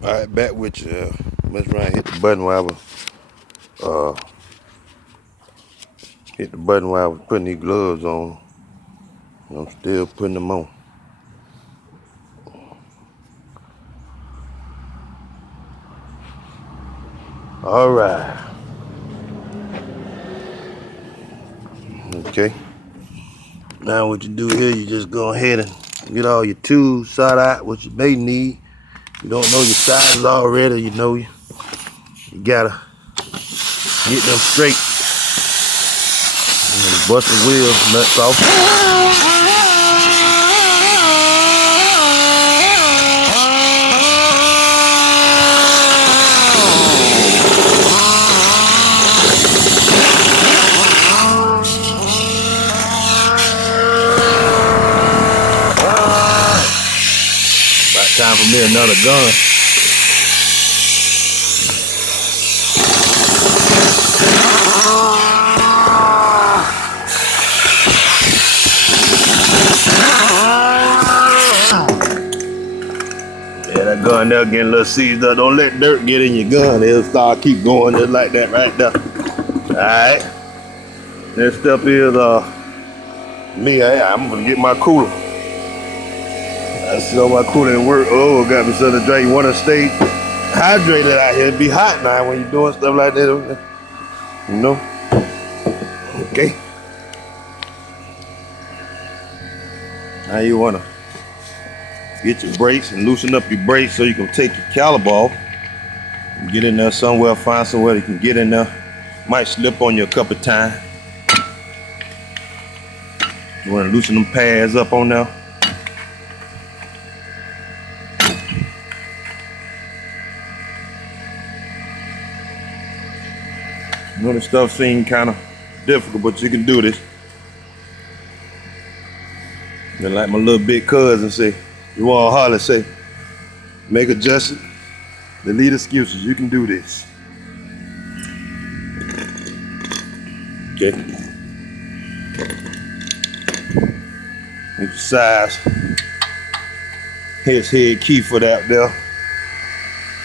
Alright, back with you. Let's try and hit the button while I was putting these gloves on. I'm still putting them on. Alright. Okay. Now what you do here, you just go ahead and get all your tools, side out, what you may need. You don't know your sizes already, you know you gotta get them straight. And bust the wheel nuts off. Time for me another gun. Yeah, that gun there getting a little seized up. Don't let dirt get in your gun. It'll start keep going just like that right there. Alright. Next up is I'm gonna get my cooler. I saw my cooler at work. Oh, got me something to drink. You wanna stay hydrated out here? It'd be hot now when you're doing stuff like that. You know? Okay. Now you wanna get your brakes and loosen up your brakes so you can take your caliber off and get in there somewhere, find somewhere you can get in there. Might slip on you a couple of times. You wanna loosen them pads up on there. I know this stuff seems kind of difficult, but you can do this. And like my little big cousin say, you want to holler, say, make adjustments, delete excuses. You can do this. Okay. Get your size. Here's head key for that there.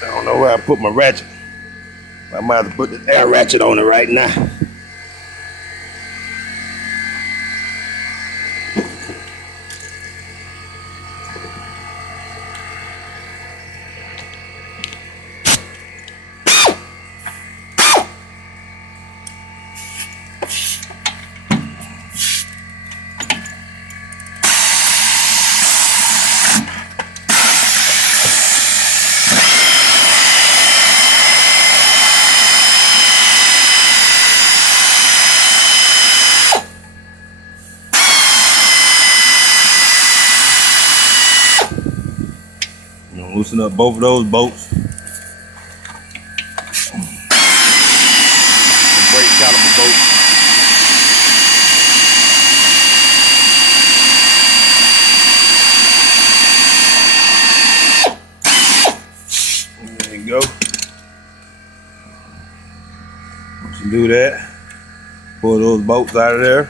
I don't know where I put my ratchet. I might have to put this air ratchet on it right now. Loosen up both of those bolts. Brake caliper bolt. There you go. Once you do that, pull those bolts out of there.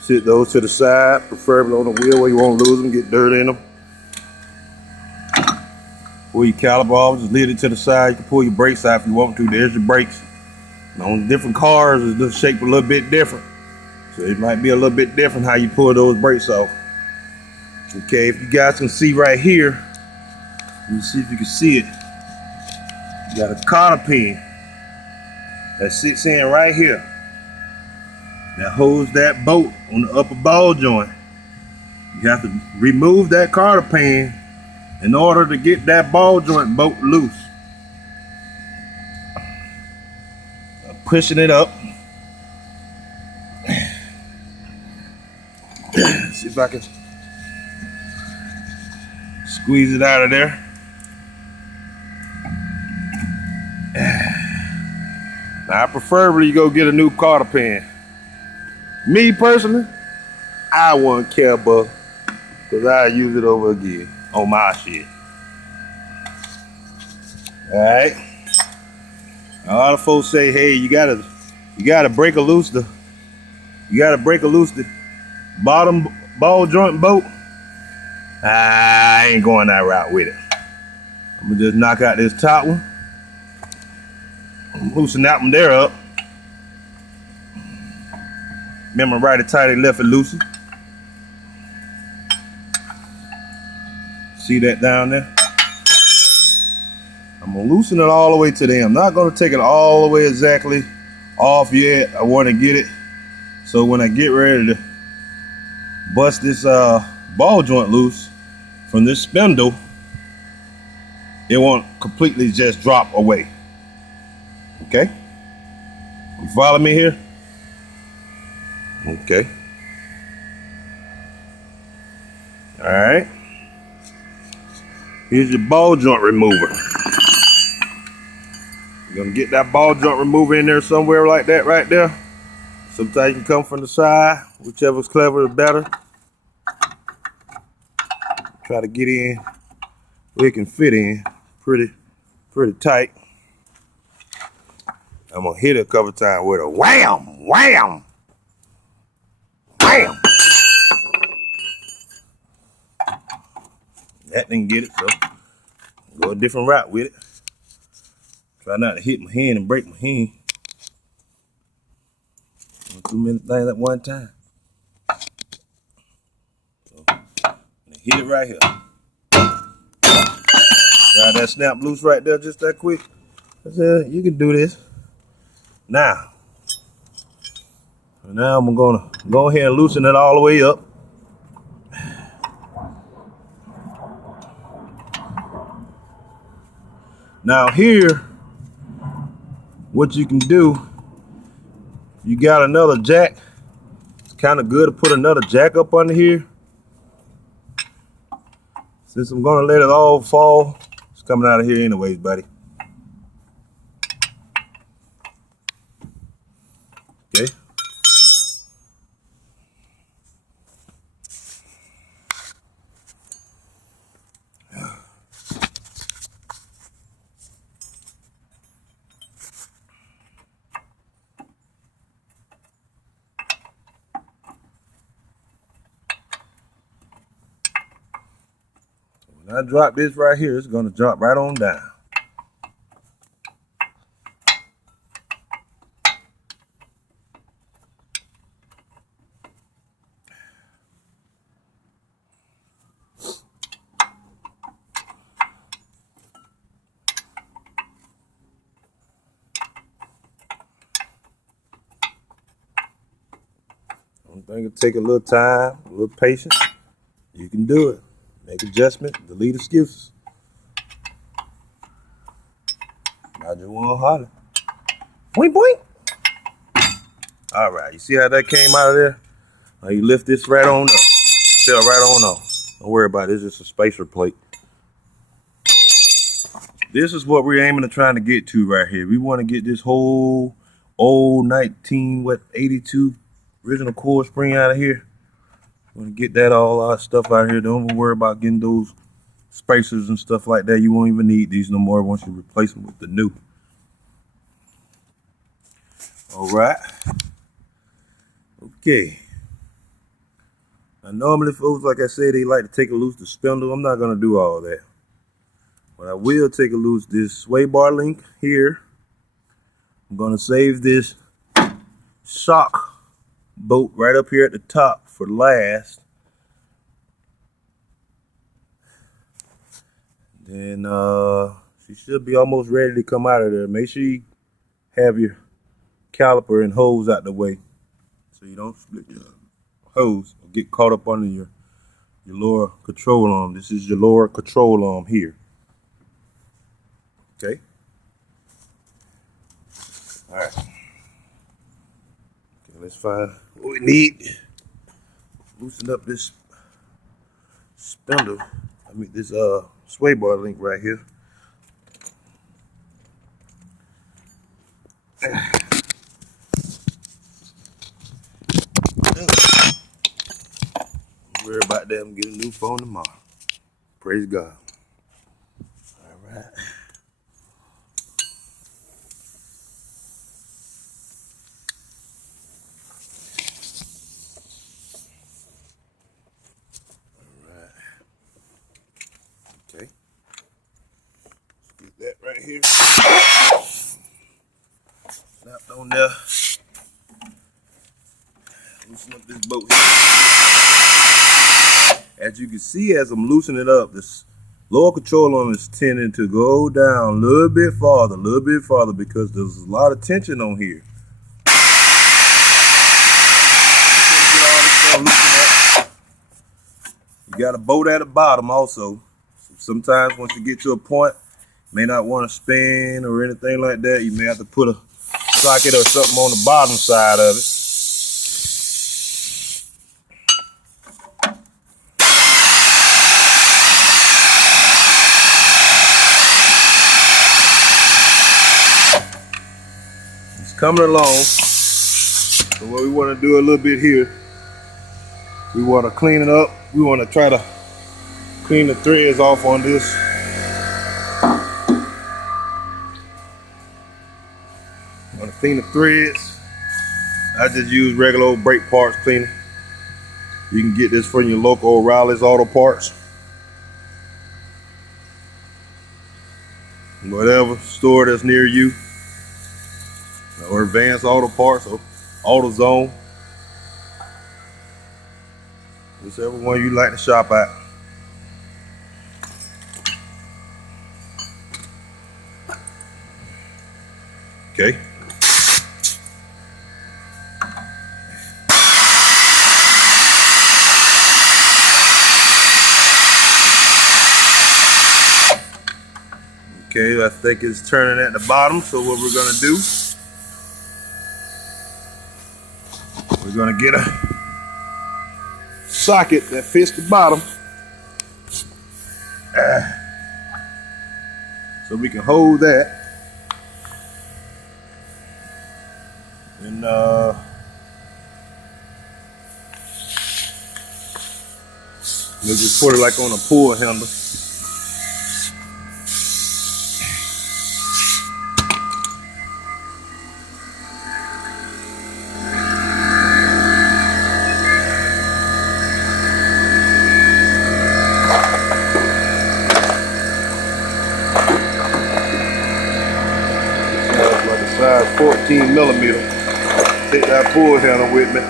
Sit those to the side, preferably on the wheel where you won't lose them, get dirt in them. Pull your caliper off, just leave it to the side. You can pull your brakes out if you want to. There's your brakes. And on different cars, it's just shaped a little bit different. So it might be a little bit different how you pull those brakes off. Okay, if you guys can see right here, let me see if you can see it. You got a cotter pin that sits in right here that holds that bolt on the upper ball joint. You have to remove that cotter pin in order to get that ball joint bolt loose. Pushing it up. See if I can squeeze it out of there. Now, preferably you go get a new cotter pin. Me personally, I wouldn't care, but because I use it over again on my shit. Alright. A lot of folks say, hey, you gotta break or loose the bottom ball joint bolt. I ain't going that route with it. I'm gonna just knock out this top one. Loosen that one there up. Remember, right it tight and left it loosen. See that down there? I'm gonna loosen it all the way to there. I'm not gonna take it all the way exactly off yet. I want to get it so when I get ready to bust this ball joint loose from this spindle, it won't completely just drop away. Okay? You follow me here? Okay. All right. Here's your ball joint remover. You're gonna get that ball joint remover in there somewhere like that right there. Sometimes you can come from the side, whichever's clever the better. Try to get in where it can fit in pretty tight. I'm gonna hit it a couple times with a wham, wham, wham. That didn't get it, so go a different route with it. Try not to hit my hand and break my hand. Too many things at one time. So, hit it right here. Got that snap loose right there just that quick. I said, you can do this. Now I'm gonna go ahead and loosen it all the way up. Now here, what you can do, you got another jack. It's kind of good to put another jack up under here. Since I'm gonna let it all fall, it's coming out of here anyways, buddy. Okay. When I drop this right here, it's gonna drop right on down. One thing will take a little time, a little patience. You can do it. Make adjustments, delete excuses. I just want to holler. Boing, boing. All right, you see how that came out of there? Now you lift this right on up. Set right on off. Don't worry about it. It's just a spacer plate. This is what we're aiming to trying to get to right here. We want to get this whole old 82 original coil spring out of here. We want to get that all our stuff out here. Don't worry about getting those spacers and stuff like that. You won't even need these no more once you replace them with the new. All right. Okay. Now normally folks, like I said, they like to take a loose the spindle. I'm not going to do all that. But I will take a loose this sway bar link here. I'm going to save this shock bolt right up here at the top for last. Then she should be almost ready to come out of there. Make sure you have your caliper and hose out the way so you don't split your hose or get caught up under your lower control arm. This is your lower control arm here. Okay. All right. Okay, let's find what we need. Loosen up this spindle. I mean this sway bar link right here. Don't worry about that. I'm getting a new phone tomorrow. Praise God. All right. Okay. right here. Snapped on there. Loosen up this bolt here. As you can see, as I'm loosening it up, this lower control arm is tending to go down a little bit farther, because there's a lot of tension on here. You got a bolt at the bottom also. So sometimes once you get to a point, you may not want to spin or anything like that. You may have to put a socket or something on the bottom side of it. It's coming along. So what we want to do a little bit here, we want to clean it up. We want to try to clean the threads off on this. Want to clean the threads. I just use regular old brake parts cleaner. You can get this from your local O'Reilly's Auto Parts. Whatever store that's near you. Or Advanced Auto Parts or AutoZone. Whichever one you like to shop at. Okay. Okay, I think it's turning at the bottom, so what we're gonna do, we're gonna get a socket that fits the bottom, so we can hold that, and we'll just put it like on a pull handle. Size 14 millimeter. Take that pull handle with me.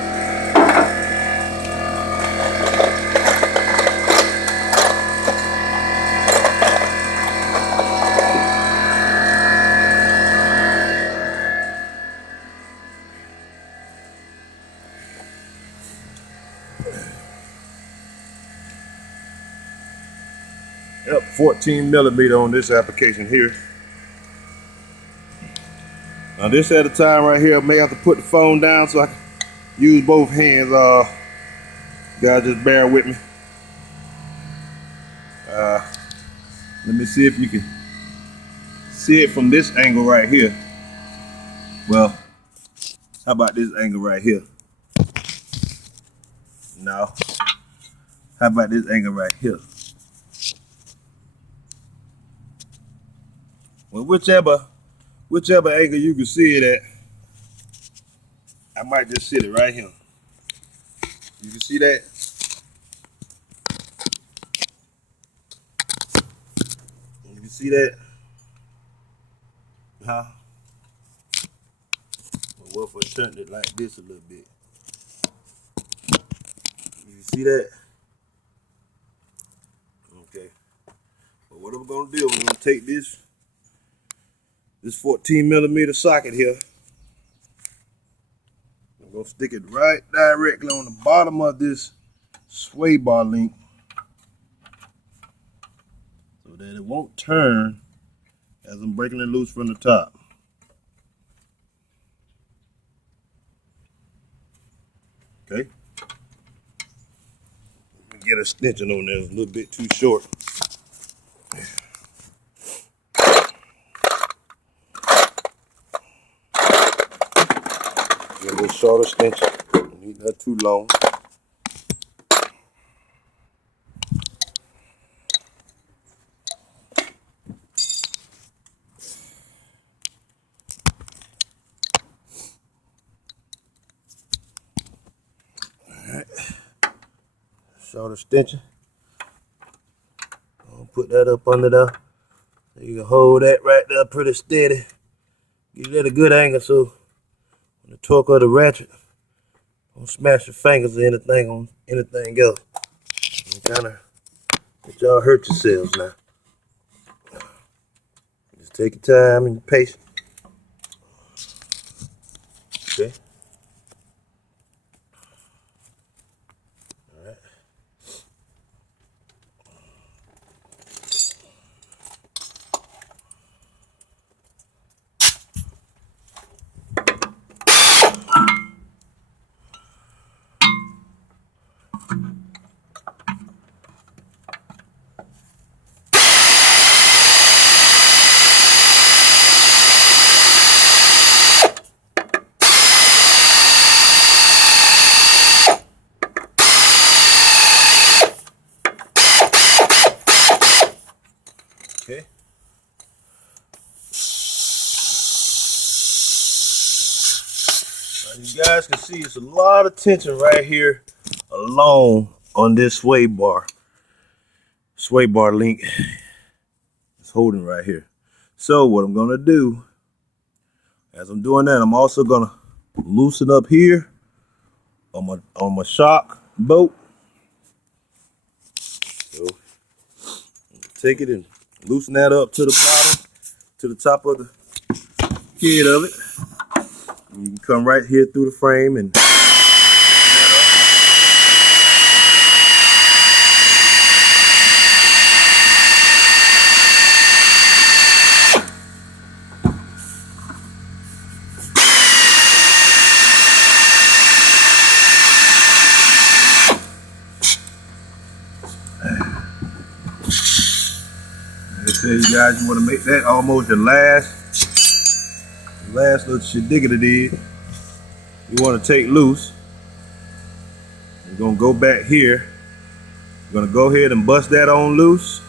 Yep, 14 millimeter on this application here. Now this at a time right here, I may have to put the phone down so I can use both hands. Guys, just bear with me. Let me see if you can see it from this angle right here. Well, how about this angle right here? No. How about this angle right here? Well, whichever angle you can see it at, I might just sit it right here. You can see that? You can see that? Huh? Well, what if I turned it like this a little bit? You can see that? Okay. Well, what I'm gonna do, we're gonna take this 14 millimeter socket here. I'm gonna stick it right directly on the bottom of this sway bar link so that it won't turn as I'm breaking it loose from the top. Okay. Let me get a stitching on there, it's a little bit too short. A little shorter extension. Don't need that too long. Alright. Shorter extension. I'll put that up under there. You can hold that right there pretty steady. Get it at a good angle so when the torque of the ratchet don't smash your fingers or anything on anything else. You kind of let y'all hurt yourselves now. Just take your time and your patience. Okay. All right. Okay. Now you guys can see it's a lot of tension right here along on this sway bar. Sway bar link is holding right here. So what I'm gonna do, as I'm doing that, I'm also gonna loosen up here on my shock bolt. So take it and loosen that up to the bottom, to the top of the head of it. And you can come right here through the frame and you guys, you want to make that almost your last little shit-diggity did. You want to take loose. You're going to go back here. You're going to go ahead and bust that on loose.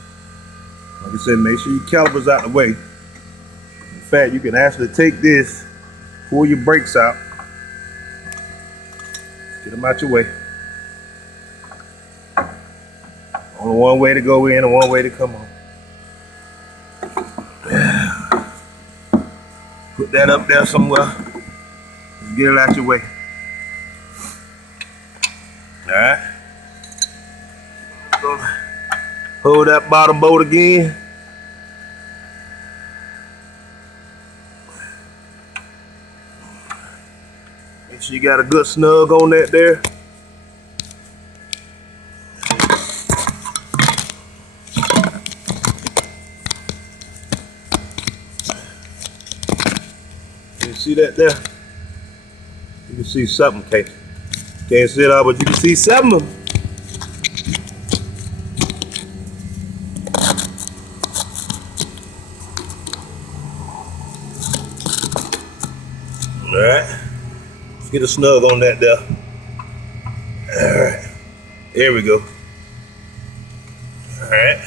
Like I said, make sure your caliper's out the way. In fact, you can actually take this, pull your brakes out, get them out your way. Only one way to go in and one way to come on. Put that up there somewhere. Just get it out your way. Alright. Hold that bottom bolt again. Make sure you got a good snug on that there. See that there? You can see something, can't see it all, but you can see something. Alright. Let's get a snug on that there. Alright. There we go. Alright.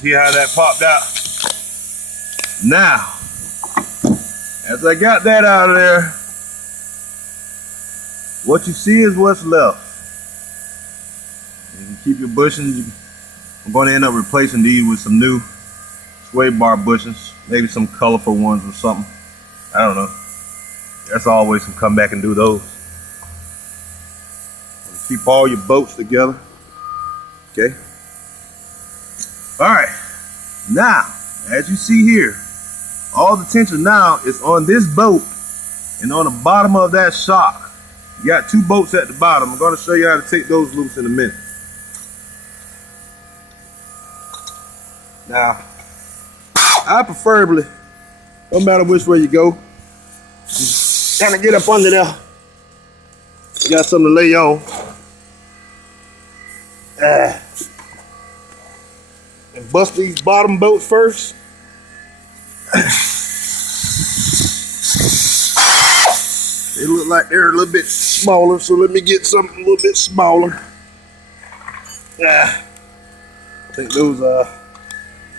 See how that popped out? Now, as I got that out of there, what you see is what's left. You can keep your bushings. I'm going to end up replacing these with some new sway bar bushings, maybe some colorful ones or something. I don't know. That's always some come back and do those. Keep all your bolts together. Okay. All right, now, as you see here, all the tension now is on this bolt and on the bottom of that shock. You got two bolts at the bottom. I'm going to show you how to take those loose in a minute. Now, I preferably, no matter which way you go, just kind of get up under there. You got something to lay on. And bust these bottom bolts first. They look like they're a little bit smaller, so let me get something a little bit smaller. I think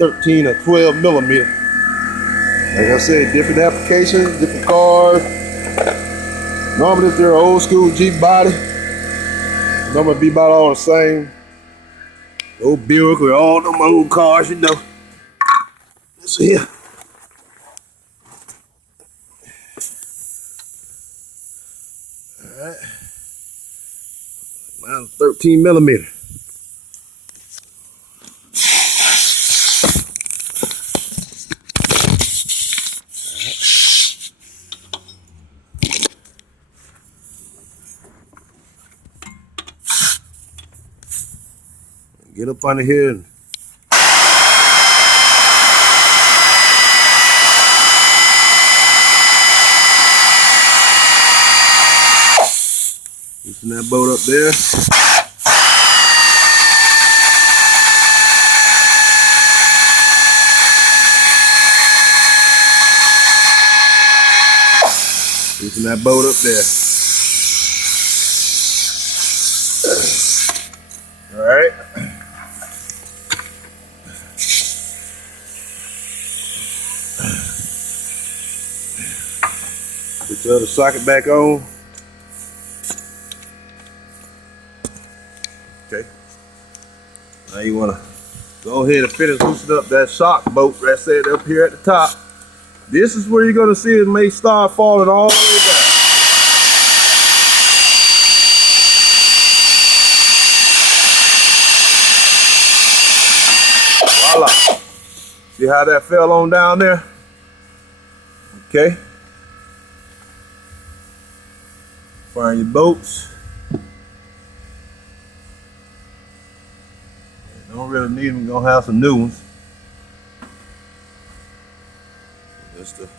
13 or 12 millimeter. Like I said, different applications, different cars. Normally if they're an old school Jeep body, normally be about all the same. Old Buick or all them old cars, you know. This here. Alright. Mine's 13 millimeter. Get up under here and loosen that bolt up there. Loosen that bolt up there. All right. Put your other socket back on. Okay. Now you want to go ahead and finish loosening up that shock bolt that's set up here at the top. This is where you're going to see it may start falling all the way down. Voila. See how that fell on down there? Okay. Find your bolts. Don't really need them, gonna have some new ones. Just a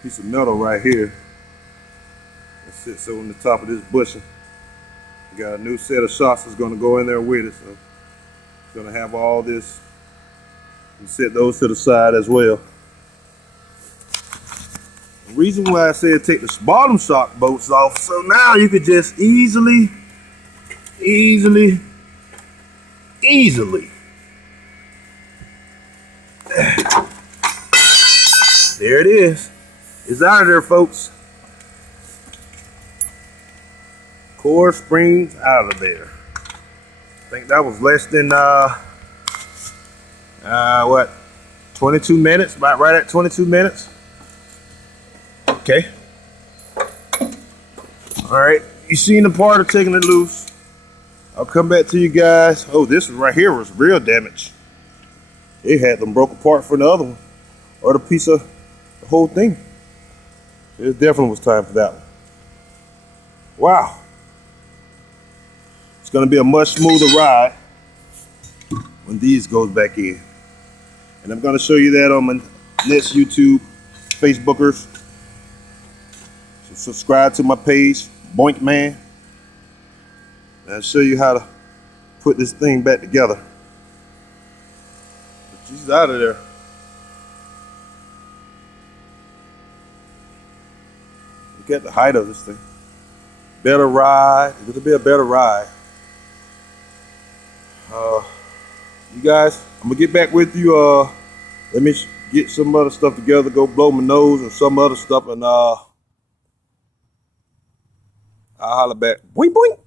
piece of metal right here that sits on the top of this bushing. We got a new set of shocks that's gonna go in there with it, so it's gonna have all this. You set those to the side as well. The reason why I said take the bottom shock bolts off, so now you could just easily there it is. It's out of there, folks. Core springs out of there. I think that was less than what, 22 minutes, about right at 22 minutes. Okay. All right, you seen the part of taking it loose. I'll come back to you guys. Oh, this one right here was real damage. It had them broke apart from the other one, or the piece of the whole thing. It definitely was time for that one. Wow. It's gonna be a much smoother ride when these goes back in. And I'm gonna show you that on my next YouTube Facebookers. So subscribe to my page, Boink Man. And I'll show you how to put this thing back together. But she's out of there. Look at the height of this thing. Better ride. It'll be a better ride. You guys, I'm gonna get back with you. Let me get some other stuff together, go blow my nose and some other stuff, and I'll holler back. Boing, boing.